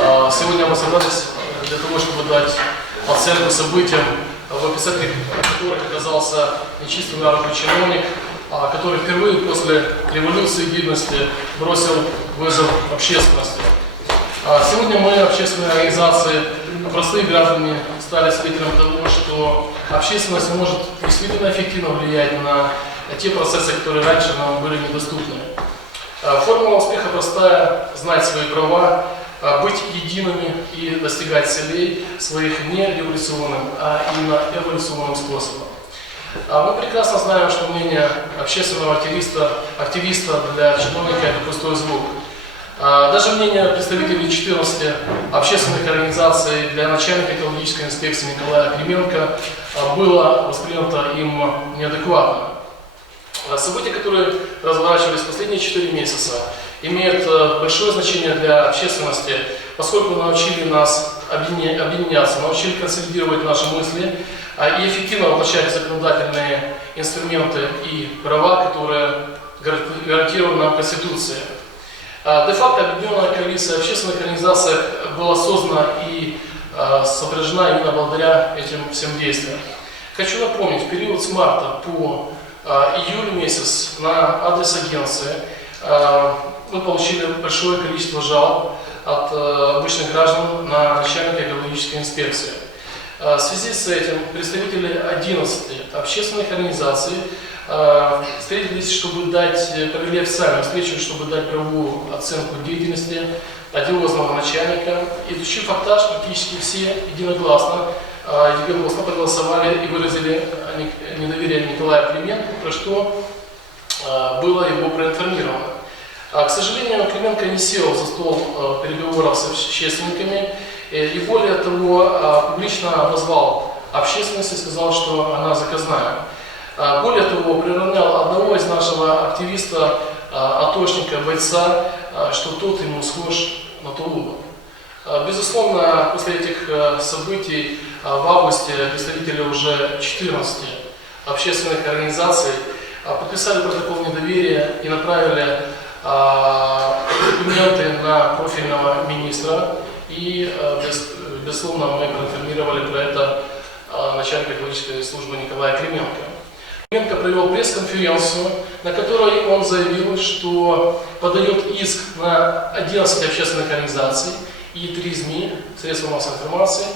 А, Сегодня мы собрались для того, чтобы дать оценку событиям, в описании которых оказался нечистым на руку чиновник, а, который впервые после революции гидности бросил вызов общественности. А, Сегодня мы, общественные организации, простые граждане, стали свидетелем того, что общественность может действительно эффективно влиять на те процессы, которые раньше нам были недоступны. А, Формула успеха простая – знать свои права, а, быть едиными и достигать целей своих не революционным, а именно эволюционным способом. А Мы прекрасно знаем, что мнение общественного активиста, активиста для чиновника – это пустой звук. А, Даже мнение представителей 14 общественных организаций для начальника экологической инспекции Николая Клименко а, было воспринято им неадекватно. А События, которые разворачивались последние 4 месяца, имеют большое значение для общественности, поскольку научили нас объединя- объединяться, научили консолидировать наши мысли и эффективно воплощать законодательные инструменты и права, которые гар- гарантированы нам Конституцией. А, Де-факто объединенная коалиция общественных организаций была создана и а, сопряжена именно благодаря этим всем действиям. Хочу напомнить, в период с марта по а, июль месяц на адрес агенции мы получили большое количество жалоб от обычных граждан на начальника экологической инспекции. А, В связи с этим представители 11 общественных организаций а, встретились, чтобы дать, э, провели официальную встречу, чтобы дать правовую оценку деятельности одиозного начальника. Изучив фактаж, практически все единогласно, а, единогласно проголосовали и выразили не- недоверие Николаю Клименко, про что было его проинформировано. К сожалению, Клименко не сел за стол переговоров с общественниками и более того а, публично обозвал общественность и сказал, что она заказная. А, Более того, приравнял одного из нашего активиста, а, атошника, бойца, что тот ему схож на Тулуба. Безусловно, после этих э, событий в августе представители уже 14 общественных организаций подписали протокол недоверия и направили документы на профильного министра. И, без- безусловно, мы проинформировали про это начальника экологической службы Николая Кременко. Кременко провел пресс-конференцию, на которой он заявил, что подает иск на 11 общественных организаций и 3 СМИ, средства массовой информации,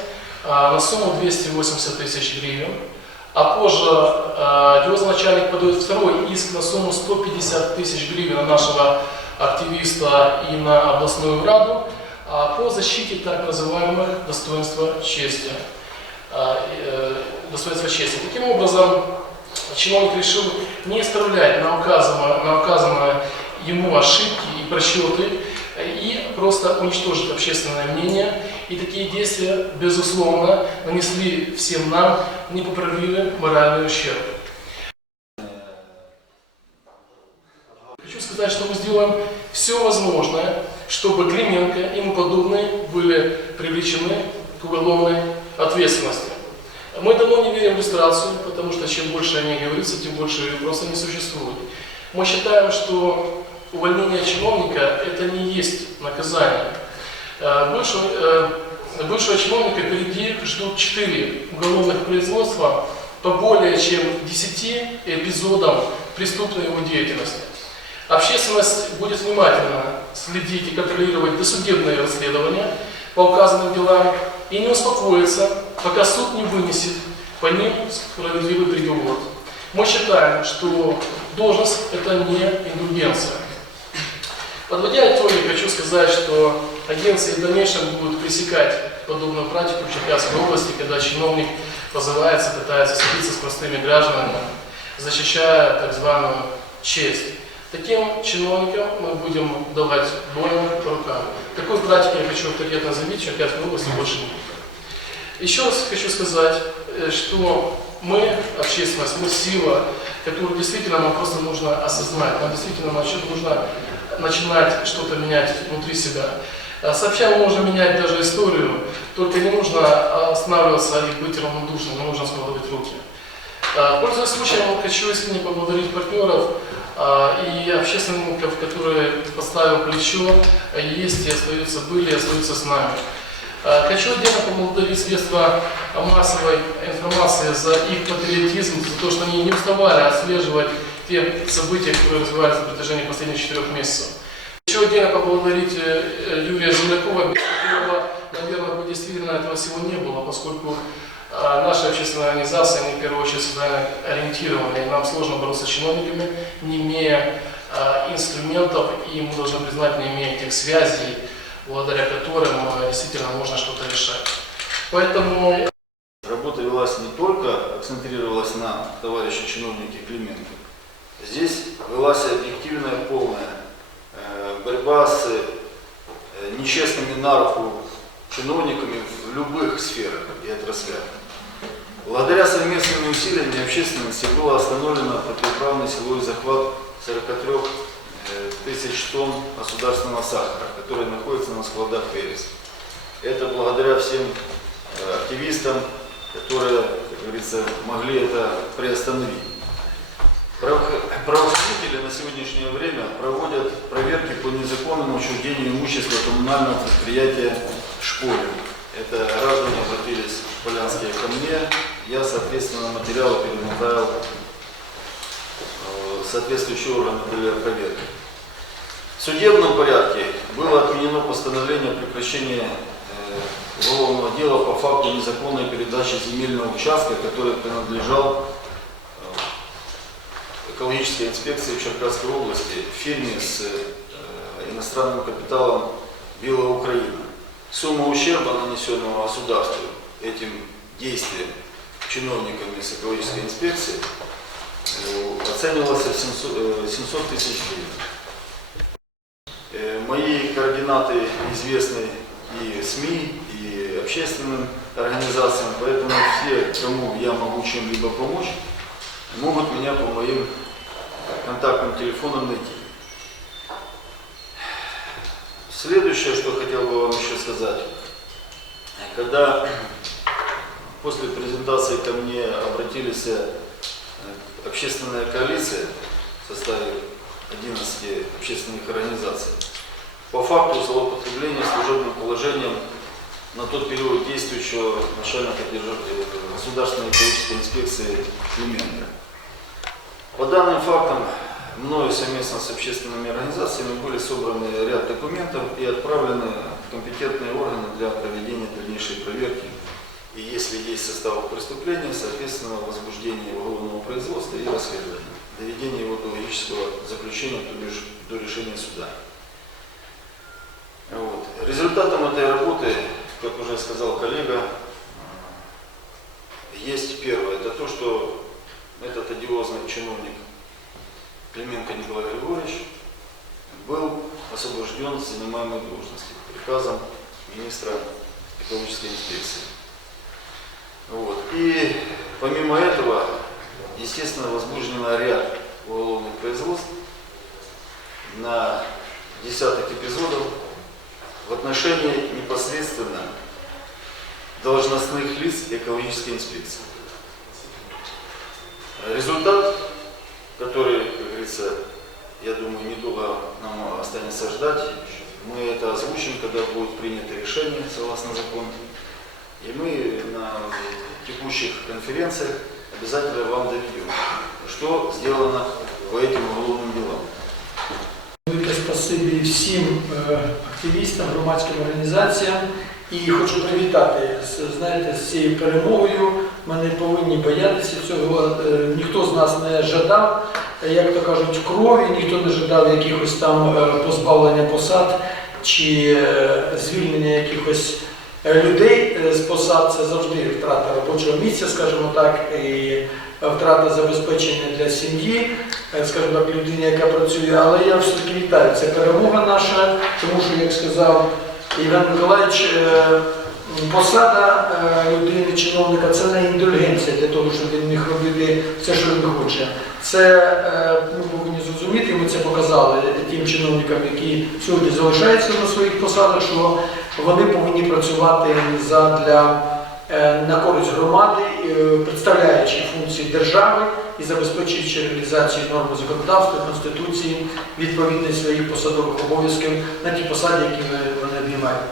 а, на сумму 280 тысяч гривен. А позже э, его начальник подает второй иск на сумму 150 тысяч гривен на нашего активиста и на областную раду по защите так называемых достоинства чести. А, э, достоинства чести. Таким образом, чиновник решил не исправлять на указанное, на указанное ему ошибки и просчеты и просто уничтожить общественное мнение. И такие действия, безусловно, нанесли всем нам непоправимый моральный ущерб. Хочу сказать, что мы сделаем все возможное, чтобы Клименко и ему подобные были привлечены к уголовной ответственности. Мы давно не верим в иллюстрацию, потому что чем больше о ней говорится, тем больше просто не существует. Мы считаем, что увольнение чиновника – это не есть наказание. Э, Бывшего, э, бывшего чиновника впереди ждут четыре уголовных производства по более чем 10 эпизодам преступной его деятельности. Общественность будет внимательно следить и контролировать досудебные расследования по указанным делам и не успокоится, пока суд не вынесет по ним справедливый приговор. Мы считаем, что должность – это не индульгенция. Подводя итоги, хочу сказать, что агенции в дальнейшем будут пресекать подобную практику в Черкасской области, когда чиновник позывается, пытается сходиться с простыми гражданами, защищая так званую честь. Таким чиновникам мы будем давать больно по рукам. Такой практики я хочу авторитетно заявить, в Черкасской области больше не будет. Еще раз хочу сказать, что мы, общественность, мы сила, которую действительно нам просто нужно осознать, нам действительно нужно начинать что-то менять внутри себя. Э, Сообща можно менять даже историю, только не нужно останавливаться и быть равнодушным, не нужно складывать руки. Э, Пользуясь случаем, хочу искренне поблагодарить партнеров, а, и общественников, которые подставил плечо, есть и остаются, были и остаются с нами. Хочу отдельно поблагодарить средства массовой информации за их патриотизм, за то, что они не уставали отслеживать те события, которые развивались на протяжении последних четырех месяцев. Хочу отдельно поблагодарить э, э, Юрия Землякова, которого, наверное, бы действительно этого всего не было, поскольку а, наша общественная организация, они в первую очередь социально ориентированы, и нам сложно бороться с чиновниками, не имея а, инструментов, и мы должны признать, не имея тех связей, благодаря которым а, действительно можно что-то решать. Поэтому Работа велась не только, акцентрировалась на товарище чиновнике Клименко. Здесь велась объективная, полная э, борьба с э, нечестными на руку чиновниками в любых сферах и отраслях. Благодаря совместным усилиям общественности было остановлено противоправный силовой захват 43 э, тысяч тонн государственного сахара, который находится на складах Верес. Это благодаря всем э, активистам, которые, как говорится, могли это приостановить. Право- Правоохранители на сегодняшнее время проводят проверки по незаконному учреждению имущества коммунального предприятия «Шполе». Это граждане обратились полянские ко мне. Я, соответственно, материалы перенаправил э, в соответствующие органы для проверки. В судебном порядке было отменено постановление о прекращении э, уголовного дела по факту незаконной передачи земельного участка, который принадлежал э, экологической инспекции в Черкасской области фирме с иностранным капиталом «Белая Украина». Сумма ущерба, нанесенного государству этим действием чиновниками с экологической инспекции, э, оценивалась в 700 э, 700 тысяч гривен. Э, Мои координаты известны и СМИ, и общественным организациям, поэтому все, кому я могу чем-либо помочь, могут меня по моим контактным телефонам найти. Следующее, что хотел бы вам еще сказать. Когда после презентации ко мне обратились э, общественная коалиция в составе 11 общественных организаций, по факту злоупотребления служебным положением на тот период действующего начальника э, государственной экологической инспекции Клименко. По данным фактам, мною совместно с общественными организациями были собраны ряд документов и отправлены в компетентные органы для проведения дальнейшей проверки. И если есть состав преступления, соответственно, возбуждение уголовного производства и расследования, доведение его до логического заключения, то бишь до решения суда. Вот. Результатом этой работы, как уже сказал коллега, есть первое, это то, что этот одиозный чиновник Клименко Николай Григорьевич был освобожден с занимаемой должности приказом министра экологической инспекции. Вот. И помимо этого, естественно, возбужден ряд уголовных производств на десяток эпизодов в отношении непосредственно должностных лиц экологической инспекции. Результат, который, как говорится, я думаю, недолго нам останется ждать, мы это озвучим, когда будет принято решение согласно закону. И мы на текущих конференциях обязательно вам доведем, что сделано по этим уголовным делам. Велике спасибі всім е, активістам, громадським організаціям. І хочу привітати з- знаєте, з цією перемогою. Ми не повинні боятися цього. Е, Ніхто з нас не жадав, е, як то кажуть, крові, ніхто не жадав якихось там е, позбавлення посад чи е, звільнення якихось е, людей е, з посад. Це завжди втрата робочого місця, скажімо так, і е, втрата забезпечення для сім'ї е, скажімо так, людині, яка працює, але я все-таки вітаю. Це перемога наша, тому що, як сказав Іван Миколаївич, е, посада е, людини, чиновника це не індульгенція для того, щоб він міг робити все, що він хоче. Це е, ми повинні зрозуміти, ми це показали тим чиновникам, які сьогодні залишаються на своїх посадах, що вони повинні працювати задля е, на користь громади, е, представляючи функції держави і забезпечуючи реалізацію норм законодавства, конституції, відповідність своїх посадових обов'язків на ті посади, які вони обіймають.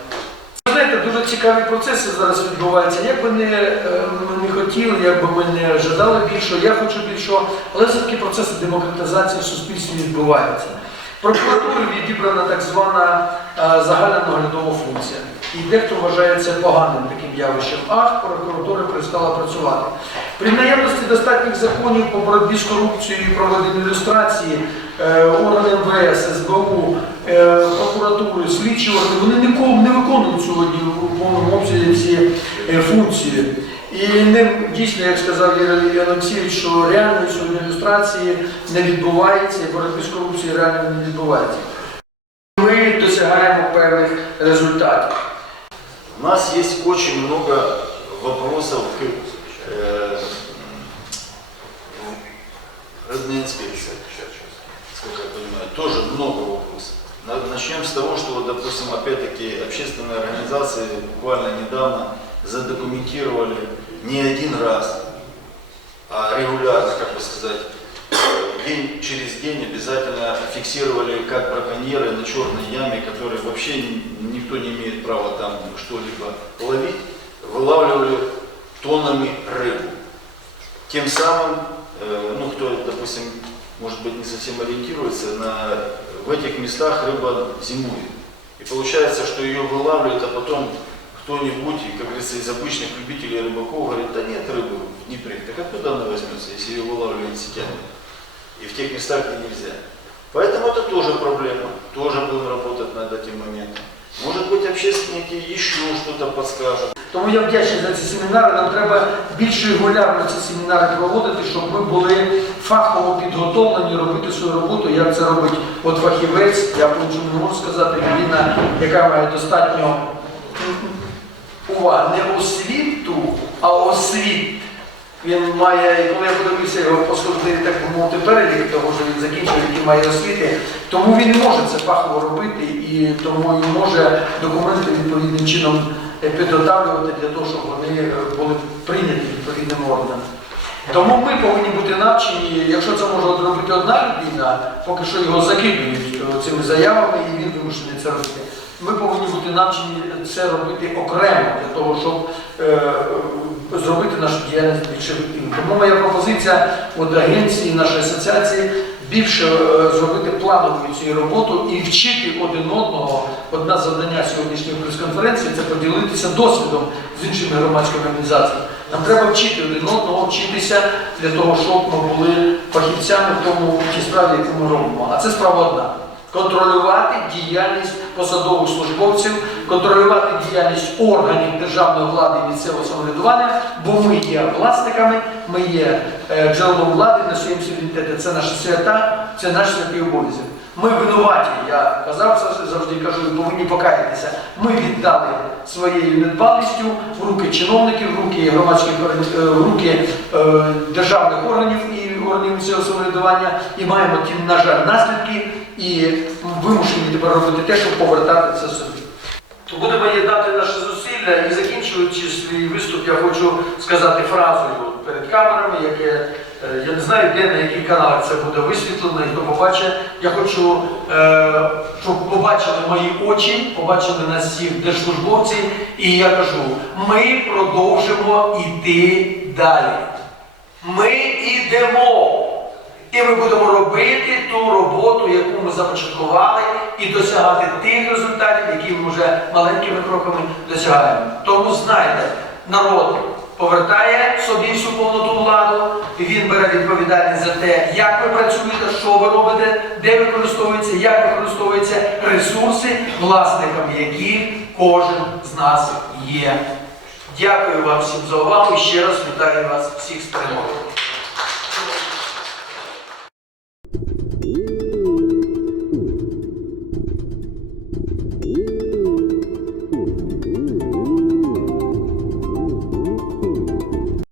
Знаєте, дуже цікаві процеси зараз відбуваються. Як би не, е, не хотіли, як би ми не жадали більшого, я хочу більшого, але все-таки процеси демократизації в суспільстві відбуваються. Прокуратурою відібрана так звана е, загальна наглядова функція. І дехто вважає це поганим таким явищем. Ах, прокуратура перестала працювати. При наявності достатніх законів по боротьбі з корупцією і проведенню ілюстрації е, органи МВС, СБУ, е, прокуратури, слідчі органи, вони нікому не виконують сьогодні у повному обсязі ці функції. І ним дійсно, як сказав Юрій Олексійович, що реальної сьогодні ілюстрації не відбувається, і боротьби з корупцією реально не відбувається. Ми досягаємо певних результатів. У нас есть очень много вопросов к э, м, рыбной инспекции. Сколько я понимаю, тоже много вопросов. На- Начнем с того, что, вот, допустим, опять-таки общественные организации буквально недавно задокументировали не один раз, а регулярно, как бы сказать, э, день через день обязательно фиксировали как браконьеры на черной яме, которые вообще ни- никто не имеет права там что-либо ловить, вылавливали тоннами рыбу. Тем самым, э, ну кто, допустим, может быть не совсем ориентируется, на, в этих местах рыба зимует. И получается, что ее вылавливают, а потом кто-нибудь, и, как говорится, из обычных любителей рыбаков говорит, да нет рыбы в Днепре, так откуда она возьмется, если ее вылавливают сетями? И в тех местах, где нельзя. Поэтому это тоже проблема, тоже будем работать над этим моментом. Может быть, общественники еще что-то подскажут. Тому я вдячний за ці семінари. Нам треба більш регулярно ці семінари проводити, щоб ми були фахово підготовлені робити свою роботу. Як це робить от фахівець, я по-іншому не можу сказати, людина, яка має достатньо увага, не освіту, а освіт. Він має, коли я подивився його по так мовити, перелік того, що він закінчив, який має освіти, тому він може це фахово робити і тому він може документи відповідним чином е, підготавлювати для того, щоб вони е, були прийняті відповідним органом. Тому ми повинні бути навчені, якщо це може зробити одна людина, поки що його закидують е, цими заявами і він вимушений це робити. Ми повинні бути навчені це робити окремо для того, щоб е, зробити нашу діяльність більш ефективною. Тому моя пропозиція от агенції, нашої асоціації більше е, зробити плановою цю роботу і вчити один одного. Одне завдання сьогоднішньої прес-конференції це поділитися досвідом з іншими громадськими організаціями. Нам треба вчити один одного, вчитися для того, щоб ми були фахівцями в тому в тій справі, яку ми робимо. А це справа одна. Контролювати діяльність посадових службовців, контролювати діяльність органів державної влади і місцевого самоврядування, бо ми є власниками, ми є е, джерелом влади на своєму суверенітеті. Це наша свята, це наш святий обов'язок. Ми винуваті, я казав завжди- завжди кажу, повинні покаятися. Ми віддали своєю недбалістю в руки чиновників, в руки громадських е, в руки е, державних органів органів самоврядування і маємо ті, на жаль, наслідки і вимушені тепер робити те, щоб повертати це собі. Будемо єднати наші зусилля і закінчуючи свій виступ, я хочу сказати фразою перед камерами, яке е, я не знаю, де на яких каналах це буде висвітлено, і хто побачить. Я хочу, е, щоб побачили мої очі, побачили нас всіх держслужбовців, і я кажу, ми продовжимо йти далі. Ми йдемо. І ми будемо робити ту роботу, яку ми започаткували, і досягати тих результатів, які ми вже маленькими кроками досягаємо. Тому знайте, народ повертає собі всю повноту владу, він бере відповідальність за те, як ви працюєте, що ви робите, де використовуються, як використовуються ресурси, власниками яких кожен з нас є. Дякую вам всім за увагу і ще раз вітаю вас всіх з перемогою.